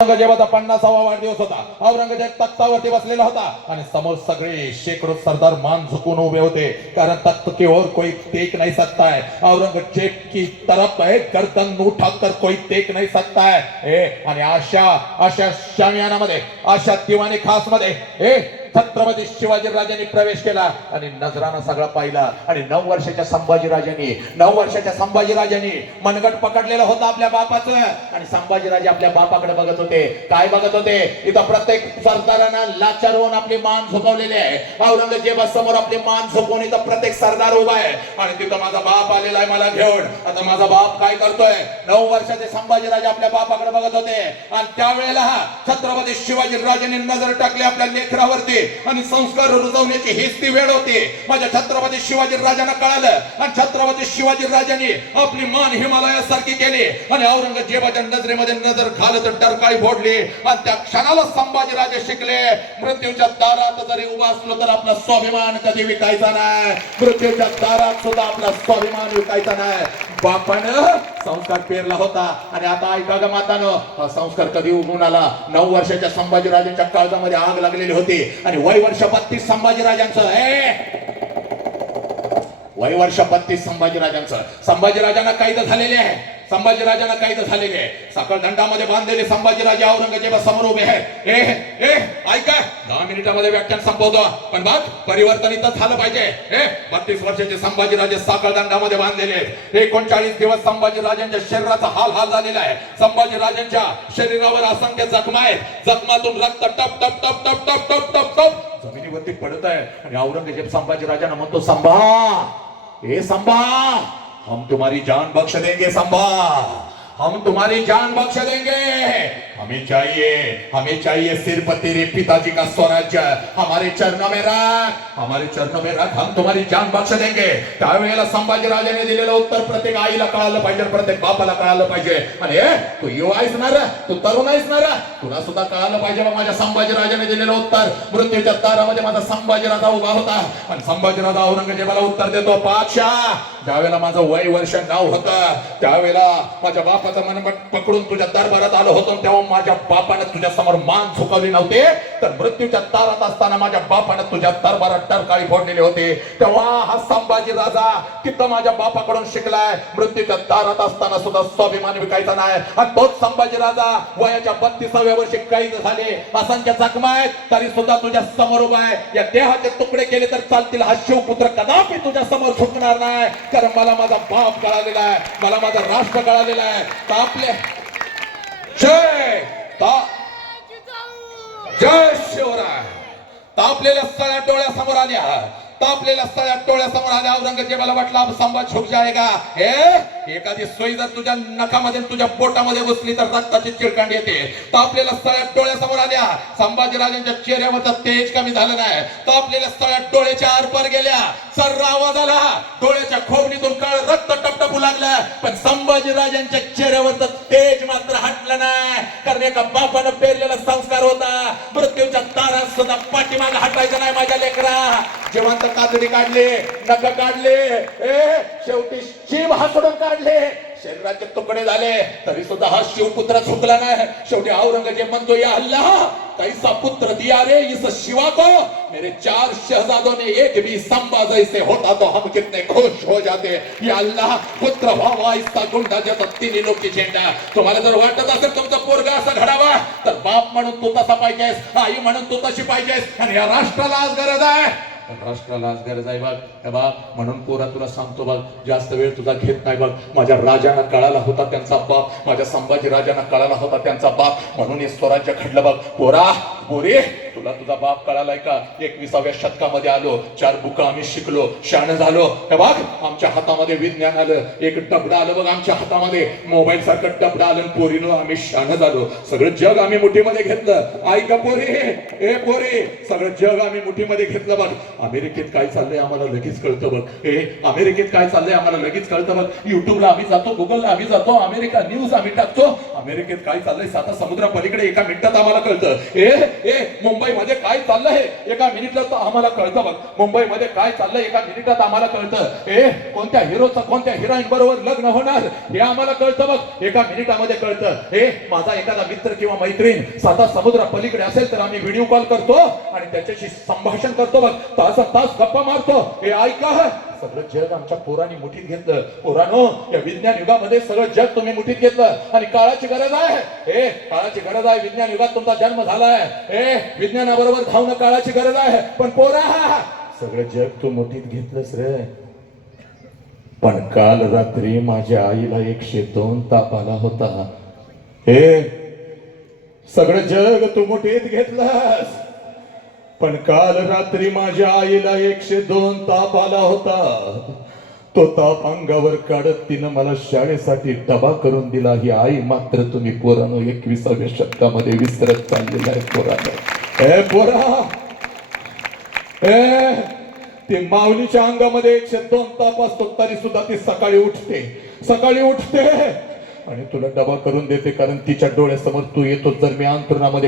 औरंगजेबाचा पन्नासावा वाढदिवस होता. औरंगजेब तख्तावरती बसलेला होता. आणि समोर सगळे शेकडो सरदार मान झुकून उभे होते. कारण तख्त की ओर कोई टेक नाही सकता है. औरंगजेब की तरफ है गर्दन उठाकर कोई टेक नाही सकता है. ए आणि अशा अशा शामियानामध्ये अशा दिवाणी खासमध्ये ए छत्रपती शिवाजी राजांनी प्रवेश केला आणि नजरानं सगळा पाहिला. आणि नऊ वर्षाच्या संभाजीराजांनी नऊ वर्षाच्या संभाजीराजांनी मनगट पकडलेलं होतं आपल्या बापाचं. आणि संभाजीराजे आपल्या बापाकडे बघत होते. काय बघत होते? इथं प्रत्येक सरदारांना लाचार होऊन आपली मान झुकवलेली आहे. औरंगजेबा समोर आपली मान झुकवून इथं प्रत्येक सरदार उभा आहे. आणि तिथं माझा बाप आलेला आहे मला घेऊन. आता माझा बाप काय करतोय? नऊ वर्षाचे संभाजीराजे आपल्या बापाकडे बघत होते. आणि त्यावेळेला छत्रपती शिवाजीराजांनी नजर टाकली आपल्या लेकरावरती आणि संस्कार रुजवण्याची हीच ती वेळ होती. माझ्या छत्रपती शिवाजी राजांना कळालं आणि छत्रपती शिवाजी राजांनी आपली मान हिमालयासारखी केली आणि औरंगजेबाच्या नजरेमध्ये नजर घालत डरकाळी फोडली आणि त्या क्षणाला संभाजी राजे शिकले मृत्यूच्या दारात जरी उभा असलो तर आपला स्वाभिमान कधी विकायचा नाही. मृत्यूच्या दारात सुद्धा आपला स्वाभिमान विकायचा नाही. बापानं संस्कार पेरला होता आणि आता ऐका ग मातानं हा संस्कार कधी उघडून आला? नऊ वर्षाच्या संभाजीराजांच्या काळजामध्ये आग लागलेली होती. आणि वय वर्ष बत्तीस संभाजीराजांचं. ए! वय वर्ष बत्तीस संभाजीराजांचं. संभाजीराजांना कैद झालेले आहे. संभाजीराजांना कैद झालेले आहे. सकळ दंडामध्ये बांधलेले संभाजीराजे औरंगजेबा समोर उभे आहेत. ए ए! ऐका दहा मिनिटामध्ये व्याख्यान संपवतो. पण बघ परिवर्तन इथं झालं पाहिजे. हे बत्तीस वर्षाचे संभाजीराजे साखळदंडामध्ये बांधलेले आहेत. एकोणचाळीस दिवस संभाजीराजांच्या शरीराचा हाल हाल झालेला आहे. संभाजीराजांच्या शरीरावर असंख्य जखमा आहेत. जखमातून रक्त टप टप टप टप टप टप टप टप जमिनीवरती पडत आहे. आणि औरंगजेब संभाजीराजांना म्हणतो संभा हे संभा हम तुम्हारी जान बख्श देंगे संभा. हम तुम्हारी जान बख्श देंगे। हमें चाहिए हमें चाहिए सिर्फ तेरे पिताजी का स्वराज्य। हमारे चरणों में रख हमारे चरणों में रख हम तुम्हारी जान बख्श देंगे। त्यावेळेला संभाजीराजाने दिलेलं उत्तर प्रत्येक आईला कळालं पाहिजे प्रत्येक बापाला कळालं पाहिजे. आणि तू युवा आहेस ना रे? तू तरुण आहेस ना रे? तुला सुद्धा कळालं पाहिजे बा माझ्या संभाजीराजाने दिलेलं उत्तर. मृत्यूच्या दारामध्ये माझा संभाजीराजा उभा होता. आणि संभाजीराजा औरंगजेबाला उत्तर देतो पातशाह ज्यावेळेला माझं वय वर्ष नाव होतं त्यावेळेला माझ्या बापाचं मन पकडून तुझ्या दरबारात आलो होतो तेव्हा माझ्या बापाने तुझ्या समोर मान झुकवली नव्हते. तर मृत्यूच्या तारात असताना माझ्या बापाने तुझ्या दरबारात टरकाळी फोडलेली होती. तेव्हा हा संभाजी राजा तिथं माझ्या बापाकडून शिकलाय. मृत्यूच्या दारात असताना सुद्धा स्वाभिमान विकायचा नाही. आणि तोच संभाजी राजा वयाच्या बत्तीसाव्या वर्षी कैद झाले. असंख्य जखमा आहेत तरी सुद्धा तुझ्या समोर उभा आहे. या देहाचे तुकडे केले तर चालतील हा शिवपुत्र कदापि तुझ्या समोर झुकणार नाही. कारण मला माझा बाप कळालेला आहे. मला माझा राष्ट्र कळालेला आहे. तर आपले जय जय शिवराय. तापलेल्या सगळ्या डोळ्यासमोर आल्या तापलेल्या सगळ्या डोळ्यासमोर आल्या औरंगजेबाला वाटला संवाद संवाद आहे का हे? एखादी सोयी जर तुझ्या नखामध्ये तुझ्या पोटामध्ये घुसली तर रक्ताची चिळकांड येते. तापलेल्या स्थळ्या डोळ्यासमोर आल्या. संभाजीराजांच्या चेहऱ्यावरचा तेज कमी झालं नाही. तापलेल्या स्थळ्या डोळ्याच्या आरपार गेल्या. सर्र आवाज आला. डोळे खोबणीतून काळ रक्त टपटपू लागलं. पण संभाजीराजांच्या चेहऱ्यावरचं तेज मात्र हटलं नाही. कारण एका बापानं पेरलेला संस्कार होता. मृत्यूच्या तारा सुद्धा पाठीमाग हटायचं नाही माझ्या लेकरा. जेवंत कातडी काढले नख काढले. ए शेवटी शिव हसडून काढले. शरीराचे तुकडे झाले तरी सुद्धा हा शिवपुत्र झुकला नाही. शेवटी औरंगजेब म्हणतो या अल्लाह कैसा पुत्र दिया रे इस शिवा को. मेरे चार शहजादों ने एक भी संभा जैसे होता तो हम कितने खुश हो जाते। या अल्लाह पुत्र व्हावा इसका गुंडा जसा तिन्ही लोक झेंडा। तुम्हाला जर वाटत असेल तुमचा पोरगा असा घडावा तर बाप म्हणून तू तसा पाहिजेस आई म्हणून तू तशी पाहिजेस आणि या राष्ट्राला आज गरज आहे. पण राष्ट्राला आज गरज आहे बघ. हे बघ म्हणून पोरा तुला सांगतो बघ जास्त वेळ तुझा घेत नाही बघ. माझ्या राजांना कळाला होता त्यांचा बाप. माझ्या संभाजी राजांना कळाला होता त्यांचा बाप. म्हणून हे स्वराज्य घडलं बघ. पोरा! गोरे तुला तुझा बाप कळालाय का? एकविसाव्या शतकामध्ये आलो चार बुक आम्ही शिकलो शाण झालो. हे बघ आमच्या हातामध्ये विज्ञान आलं एक डबडा आलं बघ आमच्या हातामध्ये. मोबाईल सारखं डबडा आलं आणि पोरीनं आम्ही शाण झालो. सगळं जग आम्ही मुठीमध्ये घेतलं. आई का ए पोरे सगळं जग आम्ही मुठीमध्ये घेतलं बघ. अमेरिकेत काय चाललंय आम्हाला लगेच कळतं बघ. हे अमेरिकेत काय चाललंय आम्हाला लगेच कळतं बघ. युट्यूबला आम्ही जातो गुगलला आम्ही जातो अमेरिका न्यूज आम्ही टाकतो. अमेरिकेत काय चाललंय? साता समुद्रा पलीकडे एका मिनिटात आम्हाला कळतं. ए हे मुंबईमध्ये काय चाललं हे एका मिनिटात आम्हाला कळतं बघ. मुंबईमध्ये काय चाललंय? एका मिनिटात आम्हाला कळतं. हे कोणत्या हिरोचं कोणत्या हिरोईन बरोबर लग्न होणार? हे आम्हाला कळतं बघ. एका मिनिटामध्ये कळतं. हे माझा एखादा मित्र किंवा मैत्रीण साधा समुद्रा पलीकडे असेल तर आम्ही व्हिडिओ कॉल करतो आणि त्याच्याशी संभाषण करतो बघ. तास तास गप्पा मारतो. हे ऐका सगळं जग आमच्या पोरांनी मुठीत घेतलं. पोरानो या विज्ञान युगामध्ये सगळं जग तुम्ही मुठीत घेतलं. आणि काळाची गरज आहे. हे काळाची गरज आहे. विज्ञान युगात तुमचा जन्म झालाय. हे विज्ञानाबरोबर धावणं काळाची गरज आहे. पण पोरा सगळं जग तू मुठीत घेतलंस रे. पण काल रात्री माझ्या आईला एकशे दोन ताप आला होता. हे सगळं जग तू मुठीत घेतलंस. पण काल रात्री माझ्या आईला एकशे दोन ताप आला होता. तो ताप अंगावर काढत तिनं मला शाळेसाठी डबा करून दिला. ही आई मात्र तुम्ही पोरानो एकविसाव्या शतकामध्ये विसरत चाललेला आहे पोरानो. ए पोरा! ए! ते माऊलीच्या अंगामध्ये एकशे दोन ताप असतो तरी सुद्धा ती सकाळी उठते. सकाळी उठते. आणि तुला डबा करून देते कारण तिच्या डोळ्यासमोर तू येतो जर मी अंतरुणामध्ये